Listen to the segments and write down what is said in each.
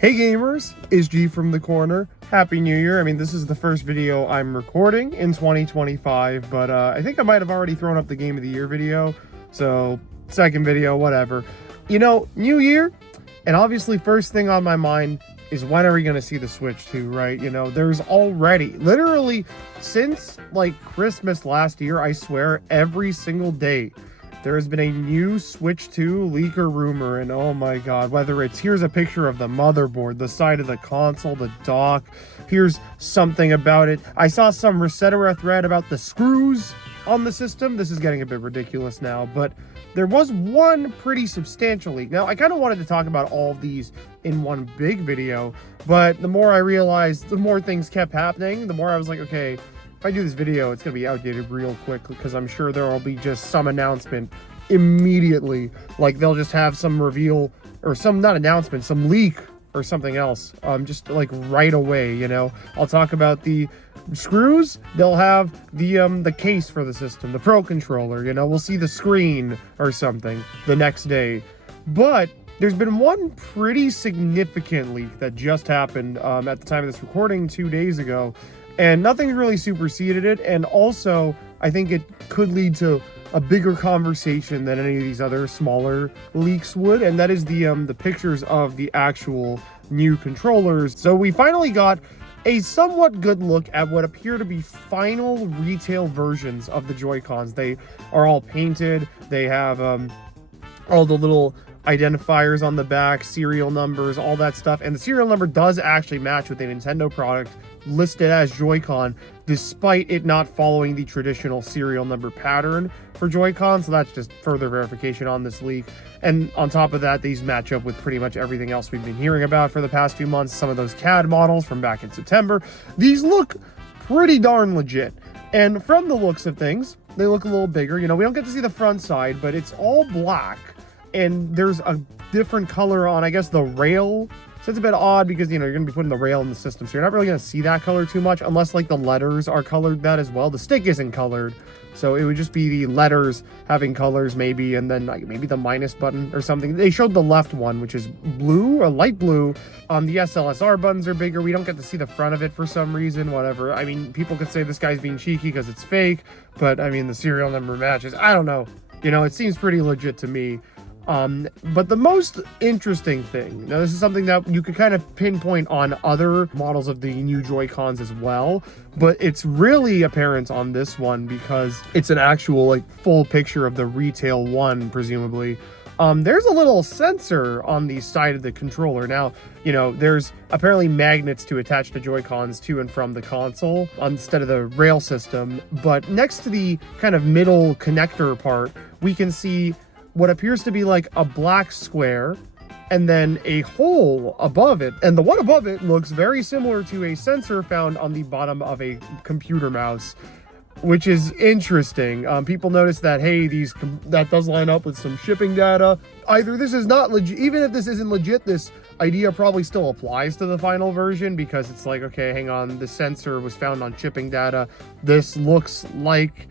Hey gamers, it's G from the corner. Happy New Year. I mean, this is the first video I'm recording in 2025, but I think I might have already thrown up the Game of the Year video, so second video, whatever. You know, New Year, and obviously first thing on my mind is when are we going to see the Switch 2, right? You know, there's already, literally, since like Christmas last year, I swear, every single day, there has been a new Switch 2 leak or rumor, and oh my god, whether it's here's a picture of the motherboard, the side of the console, the dock, here's something about it. I saw some Resetera thread about the screws on the system. This is getting a bit ridiculous now, but there was one pretty substantial leak. Now, I kind of wanted to talk about all of these in one big video, but the more I realized, the more things kept happening, the more I was like, okay, if I do this video, it's going to be outdated real quick because I'm sure there will be just some announcement immediately. Like they'll just have some reveal or some, not announcement, some leak or something else. Just like right away, you know. I'll talk about the screws. They'll have the case for the system, the Pro Controller, you know. We'll see the screen or something the next day. But there's been one pretty significant leak that just happened at the time of this recording 2 days ago. And nothing's really superseded it, and also, I think it could lead to a bigger conversation than any of these other smaller leaks would, and that is the pictures of the actual new controllers. So we finally got a somewhat good look at what appear to be final retail versions of the Joy-Cons. They are all painted, they have all the little identifiers on the back, serial numbers, all that stuff, and the serial number does actually match with a Nintendo product listed as Joy-Con, despite it not following the traditional serial number pattern for Joy-Con. So that's just further verification on this leak. And on top of that, these match up with pretty much everything else we've been hearing about for the past few months. Some of those CAD models from back in September, these look pretty darn legit. And from the looks of things, they look a little bigger. You know, we don't get to see the front side, but it's all black. And there's a different color on, I guess, the rail. So it's a bit odd because, you know, you're going to be putting the rail in the system. So you're not really going to see that color too much unless, like, the letters are colored that as well. The stick isn't colored. So it would just be the letters having colors maybe, and then, like, maybe the minus button or something. They showed the left one, which is blue or light blue. The SLSR buttons are bigger. We don't get to see the front of it for some reason, whatever. I mean, people could say this guy's being cheeky because it's fake. But, I mean, the serial number matches. I don't know. You know, it seems pretty legit to me. But the most interesting thing, now this is something that you could kind of pinpoint on other models of the new Joy-Cons as well, but it's really apparent on this one because it's an actual, like, full picture of the retail one, presumably. There's a little sensor on the side of the controller. Now, you know, there's apparently magnets to attach the Joy-Cons to and from the console instead of the rail system, but next to the kind of middle connector part, we can see what appears to be like a black square and then a hole above it. And the one above it looks very similar to a sensor found on the bottom of a computer mouse, which is interesting. People notice that, hey, that does line up with some shipping data. Either this is not legit, even if this isn't legit, this idea probably still applies to the final version because it's like, okay, hang on, the sensor was found on shipping data. This looks like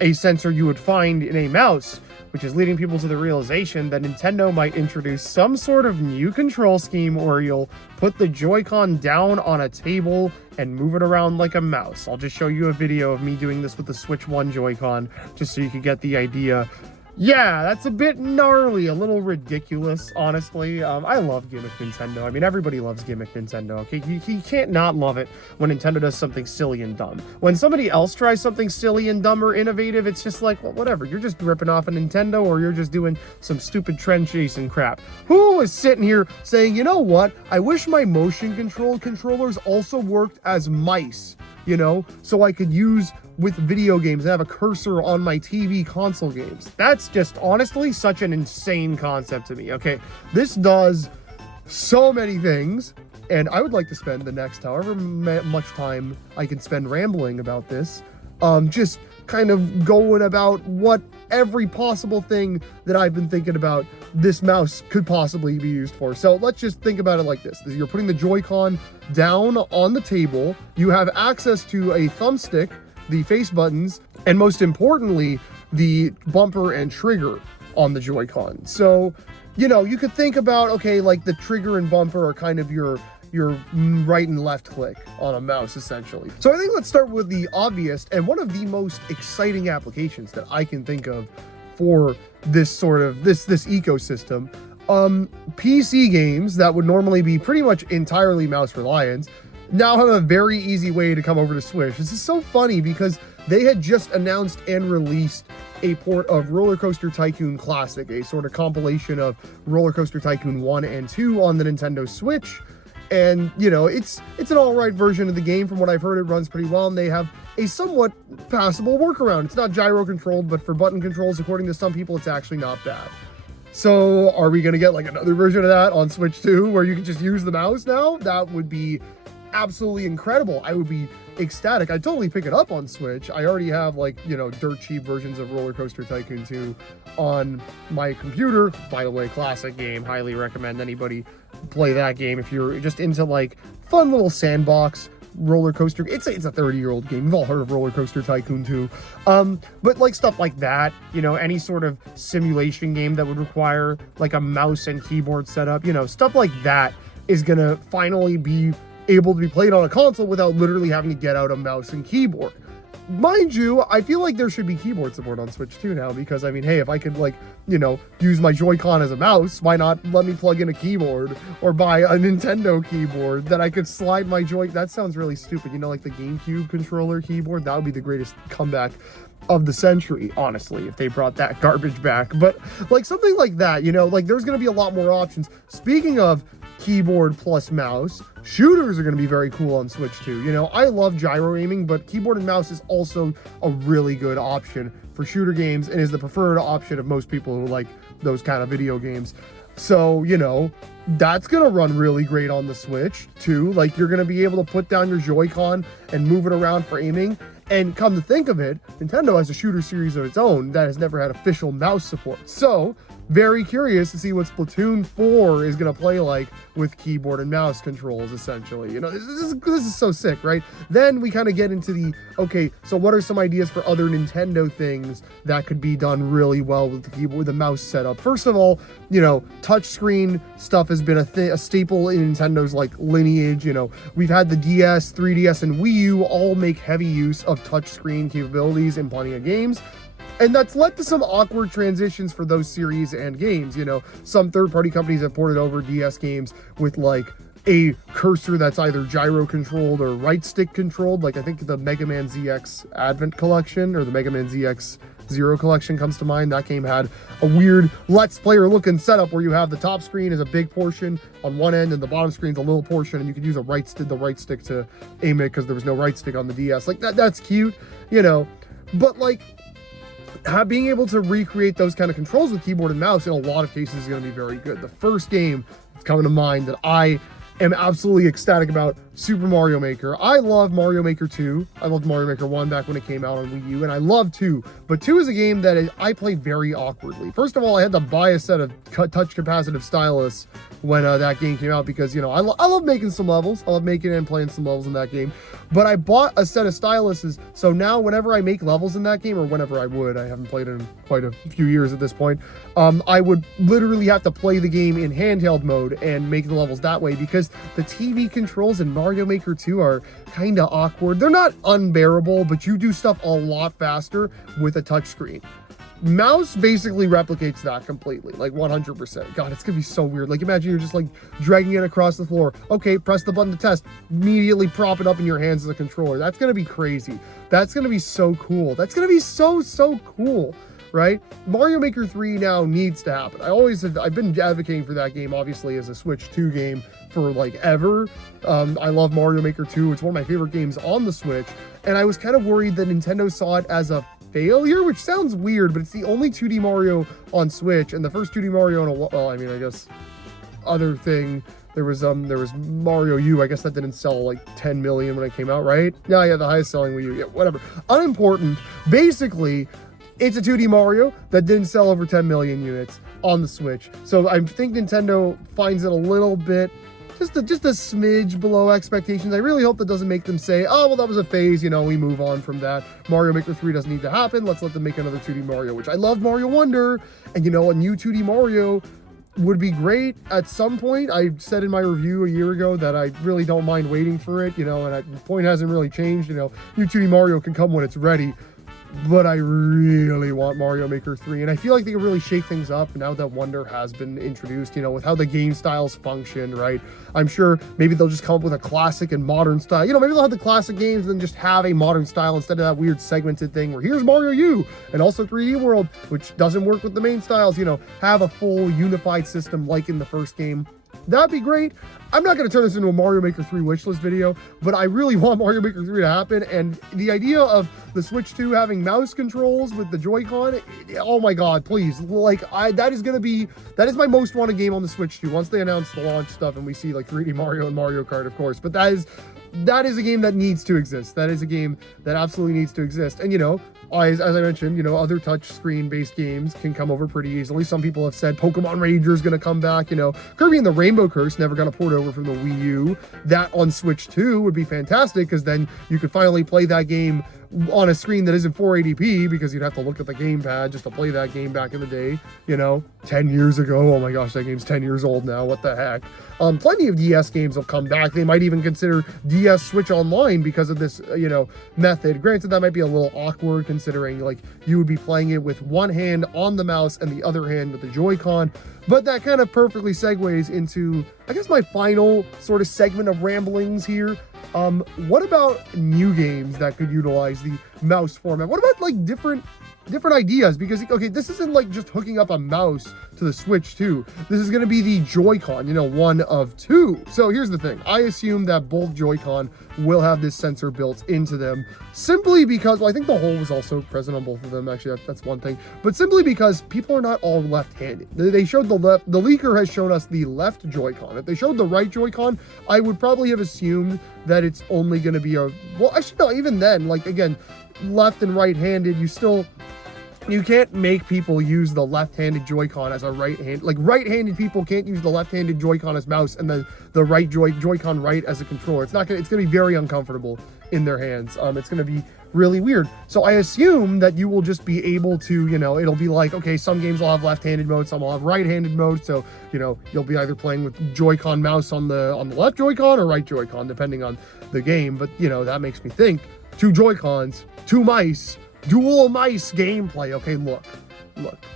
a sensor you would find in a mouse, which is leading people to the realization that Nintendo might introduce some sort of new control scheme where you'll put the Joy-Con down on a table and move it around like a mouse. I'll just show you a video of me doing this with the Switch 1 Joy-Con, just so you can get the idea. Yeah, that's a bit gnarly, a little ridiculous, honestly. I love gimmick Nintendo. I mean, everybody loves gimmick Nintendo, okay? You can't not love it when Nintendo does something silly and dumb. When somebody else tries something silly and dumb or innovative, it's just like, well, whatever. You're just ripping off a Nintendo or you're just doing some stupid trend chasing crap. Who is sitting here saying, you know what? I wish my motion control controllers also worked as mice, you know, so I could use with video games and have a cursor on my TV console games. That's just honestly such an insane concept to me. Okay, this does so many things, and I would like to spend the next however much time I can spend rambling about this, just kind of going about what every possible thing that I've been thinking about this mouse could possibly be used for. So let's just think about it like this. You're putting the Joy-Con down on the table, you have access to a thumbstick, the face buttons, and most importantly, the bumper and trigger on the Joy-Con. So you know, you could think about, okay, like the trigger and bumper are kind of your right and left click on a mouse, essentially. So I think let's start with the obvious and one of the most exciting applications that I can think of for this sort of this ecosystem. PC games that would normally be pretty much entirely mouse reliant now have a very easy way to come over to Switch. This is so funny because they had just announced and released a port of Roller Coaster Tycoon Classic, a sort of compilation of Roller Coaster Tycoon 1 and 2 on the Nintendo Switch. And, you know, it's an all-right version of the game. From what I've heard, it runs pretty well, and they have a somewhat passable workaround. It's not gyro-controlled, but for button controls, according to some people, it's actually not bad. So, are we going to get, like, another version of that on Switch 2, where you can just use the mouse now? That would be absolutely incredible. I would be ecstatic. I'd totally pick it up on Switch. I already have, like, you know, dirt cheap versions of Roller Coaster Tycoon 2 on my computer. By the way, classic game. Highly recommend anybody play that game if you're just into, like, fun little sandbox roller coaster. It's a 30-year-old game. You've all heard of Roller Coaster Tycoon 2. But like stuff like that, you know, any sort of simulation game that would require like a mouse and keyboard setup, you know, stuff like that is gonna finally be able to be played on a console without literally having to get out a mouse and keyboard. Mind you, I feel like there should be keyboard support on Switch 2 now, because I mean, hey, if I could, like, you know, use my Joy-Con as a mouse, why not let me plug in a keyboard or buy a Nintendo keyboard that I could slide my That sounds really stupid, you know, like the GameCube controller keyboard. That would be the greatest comeback of the century, honestly, if they brought that garbage back. But like something like that, you know, like there's going to be a lot more options. Speaking of keyboard plus mouse, shooters are going to be very cool on Switch 2. You know, I love gyro aiming, but keyboard and mouse is also a really good option for shooter games and is the preferred option of most people who like those kind of video games. So, you know, that's going to run really great on the Switch too. Like, you're going to be able to put down your Joy-Con and move it around for aiming. And come to think of it, Nintendo has a shooter series of its own that has never had official mouse support. So, very curious to see what Splatoon 4 is going to play like with keyboard and mouse controls, essentially. You know, this is so sick, right? Then we kind of get into the, okay, so what are some ideas for other Nintendo things that could be done really well with the keyboard, with the mouse setup? First of all, you know, touchscreen stuff has been a staple in Nintendo's, like, lineage. You know, we've had the DS, 3DS, and Wii U all make heavy use of touchscreen capabilities in plenty of games. And that's led to some awkward transitions for those series and games. You know, some third-party companies have ported over DS games with, like, a cursor that's either gyro-controlled or right-stick controlled. Like, I think the Mega Man ZX Advent Collection or the Mega Man ZX Zero Collection comes to mind. That game had a weird Let's Player-looking setup where you have the top screen is a big portion on one end and the bottom screen's a little portion, and you could use the right stick to aim it because there was no right stick on the DS. Like, that's cute, you know. But, like, being able to recreate those kind of controls with keyboard and mouse in a lot of cases is going to be very good. The first game that's coming to mind that I am absolutely ecstatic about, Super Mario Maker. I love Mario Maker 2. I loved Mario Maker 1 back when it came out on Wii U, and I love 2. But 2 is a game that I played very awkwardly. First of all, I had to buy a set of touch capacitive stylus when that game came out because, you know, I love making some levels. I love making and playing some levels in that game. But I bought a set of styluses, so now whenever I make levels in that game, or whenever I would, I haven't played it in quite a few years at this point, I would literally have to play the game in handheld mode and make the levels that way because the TV controls in Mario Maker 2 are kind of awkward. They're not unbearable, but you do stuff a lot faster with a touchscreen. Mouse basically replicates that completely, like 100%. God, it's gonna be so weird. Like, imagine you're just like dragging it across the floor. Okay, press the button to test. Immediately prop it up in your hands as a controller. That's gonna be crazy. That's gonna be so cool. That's gonna be so cool, right? Mario Maker 3 now needs to happen. I've been advocating for that game, obviously, as a Switch 2 game for like ever. I love Mario Maker 2. It's one of my favorite games on the Switch. And I was kind of worried that Nintendo saw it as a failure, which sounds weird, but it's the only 2D Mario on Switch, and the first 2D Mario I guess other thing, there was Mario U. I guess that didn't sell like 10 million when it came out, right? Yeah, the highest selling Wii U. Yeah, whatever. Unimportant. Basically, it's a 2D Mario that didn't sell over 10 million units on the Switch. So I think Nintendo finds it a little bit just a smidge below expectations. I really hope that doesn't make them say, oh, well, that was a phase, you know, we move on from that. Mario Maker 3 doesn't need to happen. Let's let them make another 2D Mario, which I love Mario Wonder. And, you know, a new 2D Mario would be great at some point. I said in my review a year ago that I really don't mind waiting for it, you know, and the point hasn't really changed. You know, New 2D Mario can come when it's ready, but I really want Mario Maker 3, and I feel like they can really shake things up now that Wonder has been introduced, you know, with how the game styles function, right? I'm sure maybe they'll just come up with a classic and modern style. You know, maybe they'll have the classic games and then just have a modern style instead of that weird segmented thing where here's Mario U and also 3D World, which doesn't work with the main styles, you know, have a full unified system like in the first game. That'd be great. I'm not going to turn this into a Mario Maker 3 wishlist video, but I really want Mario Maker 3 to happen. And the idea of the Switch 2 having mouse controls with the Joy-Con, oh my God, please. Like, that is my most wanted game on the Switch 2 once they announce the launch stuff and we see like 3D Mario and Mario Kart, of course. But that is a game that needs to exist. That is a game that absolutely needs to exist. And, you know, as I mentioned, you know, other touchscreen-based games can come over pretty easily. Some people have said Pokemon Ranger is going to come back. You know, Kirby and the Rainbow Curse never got a port over from the Wii U. That on Switch 2 would be fantastic because then you could finally play that game on a screen that isn't 480p because you'd have to look at the gamepad just to play that game back in the day, you know, 10 years ago. Oh my gosh, that game's 10 years old now. What the heck? Plenty of DS games will come back. They might even consider DS Switch Online because of this, you know, method. Granted, that might be a little awkward considering like you would be playing it with one hand on the mouse and the other hand with the Joy-Con, but that kind of perfectly segues into, I guess, my final sort of segment of ramblings here. What about new games that could utilize the mouse format? What about like different ideas? Because, okay, this isn't like just hooking up a mouse to the Switch 2. This is going to be the Joy-Con, you know, one of two. So here's the thing. I assume that both Joy-Con will have this sensor built into them simply because, well, I think the hole was also present on both of them. Actually, that's one thing. But simply because people are not all left-handed. They showed the leaker has shown us the left Joy-Con. If they showed the right Joy-Con, I would probably have assumed that it's only going to be well, actually, no, even then, like, again, left and right-handed, you can't make people use the left-handed Joy-Con as a right-hand. Like, right-handed people can't use the left-handed Joy-Con as mouse and then the right Joy-Con right as a controller. It's gonna be very uncomfortable in their hands. It's gonna be really weird. So I assume that you will just be able to, you know, it'll be like, okay, some games will have left-handed mode, some will have right-handed mode. So, you know, you'll be either playing with Joy-Con mouse on the left Joy-Con or right Joy-Con, depending on the game. But, you know, that makes me think, 2 Joy-Cons, 2 mice, dual mice gameplay. Okay, look,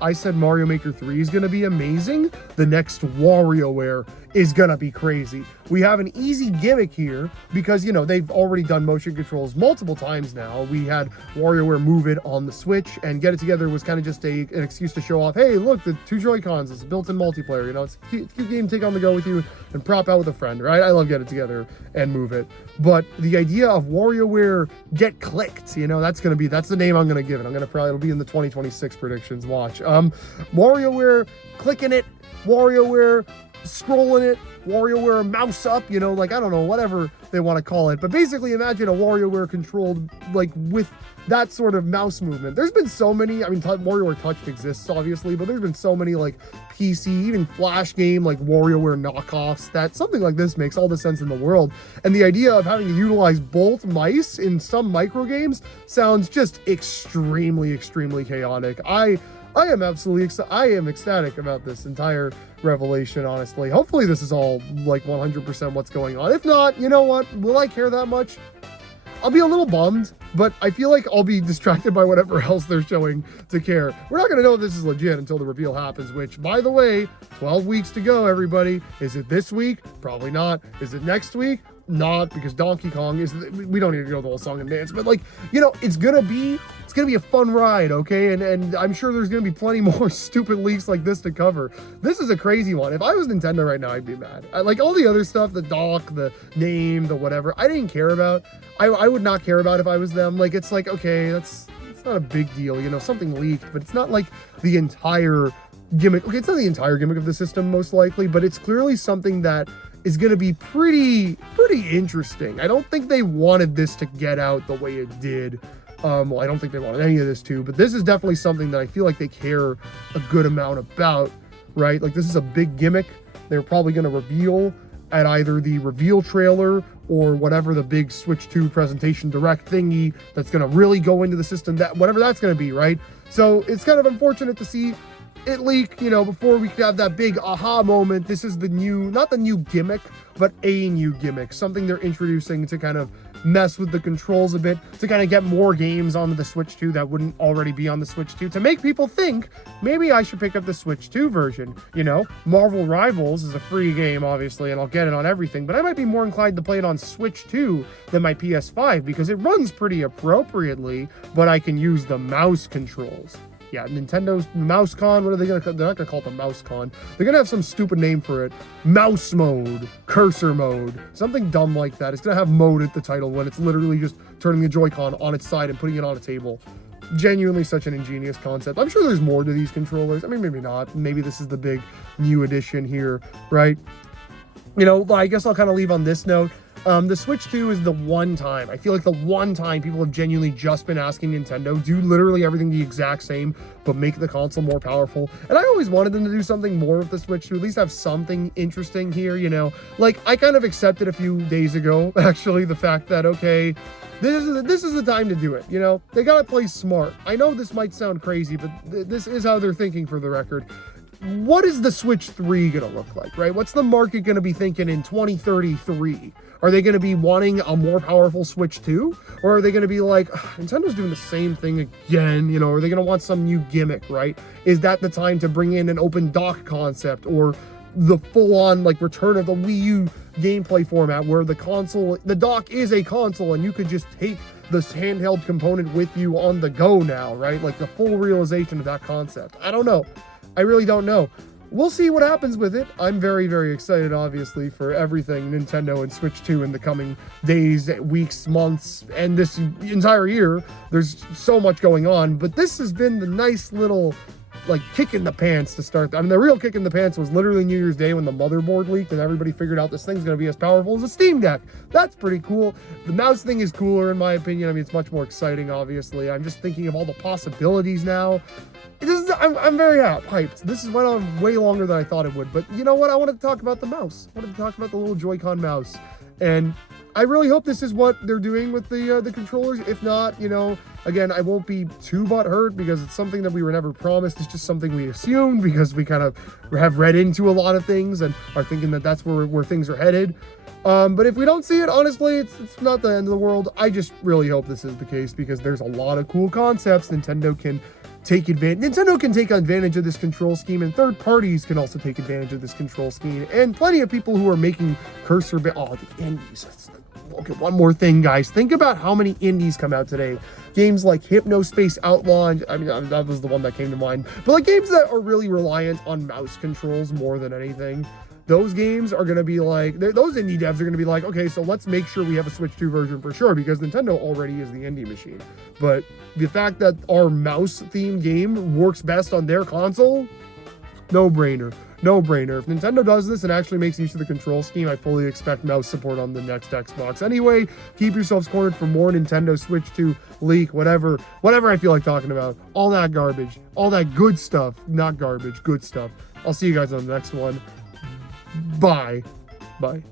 I said Mario Maker 3 is going to be amazing. The next WarioWare is going to be crazy. We have an easy gimmick here because, you know, they've already done motion controls multiple times now. We had WarioWare Move It on the Switch, and Get It Together was kind of just an excuse to show off, hey, look, the 2 Joy-Cons, it's built-in multiplayer, you know, it's a cute game to take on the go with you and prop out with a friend, right? I love Get It Together and Move It. But the idea of WarioWare Get Clicked, you know, that's the name I'm going to give it. It'll be in the 2026 predictions, watch. WarioWare clicking it, WarioWare scrolling it, WarioWare mouse up, you know, like, I don't know, whatever they want to call it. But basically imagine a WarioWare controlled, like, with that sort of mouse movement. There's been so many, I mean, WarioWare Touch exists, obviously, but there's been so many, like, PC, even Flash game, like, WarioWare knockoffs, that something like this makes all the sense in the world. And the idea of having to utilize both mice in some micro games sounds just extremely, extremely chaotic. I am ecstatic about this entire revelation, honestly. Hopefully this is all like 100% what's going on. If not, you know what? Will I care that much? I'll be a little bummed, but I feel like I'll be distracted by whatever else they're showing to care. We're not going to know if this is legit until the reveal happens, which, by the way, 12 weeks to go, everybody. Is it this week? Probably not. Is it next week? Not, because Donkey Kong we don't need to know the whole song and dance, but, like, you know, it's gonna be a fun ride, okay? And I'm sure there's gonna be plenty more stupid leaks like this to cover. This is a crazy one. If I was Nintendo right now, I'd be mad. Like, all the other stuff, the dock, the name, the whatever, I didn't care about. I would not care about if I was them. Like, it's like, okay, it's not a big deal, you know, something leaked, but it's not like the entire gimmick. Okay, it's not the entire gimmick of the system, most likely, but it's clearly something that is going to be pretty interesting. I don't think they wanted this to get out the way it did. Well, I don't think they wanted any of this to, but this is definitely something that I feel like they care a good amount about, right? Like, this is a big gimmick. They're probably going to reveal at either the reveal trailer or whatever the big Switch 2 presentation direct thingy that's going to really go into the system, that whatever that's going to be, right? So it's kind of unfortunate to see it leak, you know, before we could have that big aha moment. This is the new, not the new gimmick, but a new gimmick, something they're introducing to kind of mess with the controls a bit, to kind of get more games onto the Switch 2 that wouldn't already be on the Switch 2, to make people think, maybe I should pick up the Switch 2 version. You know, Marvel Rivals is a free game, obviously, and I'll get it on everything, but I might be more inclined to play it on Switch 2 than my PS5, because it runs pretty appropriately, but I can use the mouse controls. Yeah, Nintendo's MouseCon, what are they going to call? They're not going to call it the MouseCon. They're going to have some stupid name for it. Mouse mode, cursor mode, something dumb like that. It's going to have mode at the title when it's literally just turning the Joy-Con on its side and putting it on a table. Genuinely such an ingenious concept. I'm sure there's more to these controllers. I mean, maybe not. Maybe this is the big new addition here, right? You know, I guess I'll kind of leave on this note. The Switch 2 is the one time, I feel like the one time people have genuinely just been asking Nintendo, do literally everything the exact same, but make the console more powerful. And I always wanted them to do something more with the Switch 2, at least have something interesting here, you know? Like, I kind of accepted a few days ago, actually, the fact that, okay, this is the time to do it, you know? They gotta play smart. I know this might sound crazy, but this is how they're thinking, for the record. What is the Switch 3 gonna look like, right? What's the market gonna be thinking in 2033? Are they going to be wanting a more powerful Switch 2? Or are they going to be like, Nintendo's doing the same thing again, you know? Are they going to want some new gimmick, right? Is that the time to bring in an open dock concept, or the full-on, like, return of the Wii U gameplay format, where the console, the dock is a console, and you could just take this handheld component with you on the go now, right? Like, the full realization of that concept. I don't know. I really don't know. We'll see what happens with it. I'm very, very excited, obviously, for everything Nintendo and Switch 2 in the coming days, weeks, months, and this entire year. There's so much going on, but this has been the nice little, like, kick in the pants to start. I mean, the real kick in the pants was literally New Year's Day when the motherboard leaked and everybody figured out this thing's going to be as powerful as a Steam Deck. That's pretty cool. The mouse thing is cooler, in my opinion. I mean, it's much more exciting, obviously. I'm just thinking of all the possibilities now. I'm very hyped. This went on way longer than I thought it would, but you know what? I wanted to talk about the mouse. I wanted to talk about the little Joy-Con mouse, and I really hope this is what they're doing with the controllers. If not, you know, again, I won't be too butthurt, because it's something that we were never promised. It's just something we assumed, because we kind of have read into a lot of things and are thinking that that's where things are headed. But if we don't see it, honestly, it's not the end of the world. I just really hope this is the case, because there's a lot of cool concepts Nintendo can take advantage of this control scheme, and third parties can also take advantage of this control scheme, and plenty of people who are making cursor the indies. Okay, one more thing, guys. Think about how many indies come out today. Games like Hypnospace Outlaw, I mean, that was the one that came to mind, but like games that are really reliant on mouse controls more than anything. Those games are going to be like, those indie devs are going to be like, okay, so let's make sure we have a Switch 2 version for sure, because Nintendo already is the indie machine. But the fact that our mouse-themed game works best on their console, no-brainer. No-brainer. If Nintendo does this and actually makes use of the control scheme, I fully expect mouse support on the next Xbox. Anyway, keep yourselves cornered for more Nintendo Switch 2 leak, whatever I feel like talking about. All that garbage. All that good stuff. Not garbage, good stuff. I'll see you guys on the next one. Bye. Bye.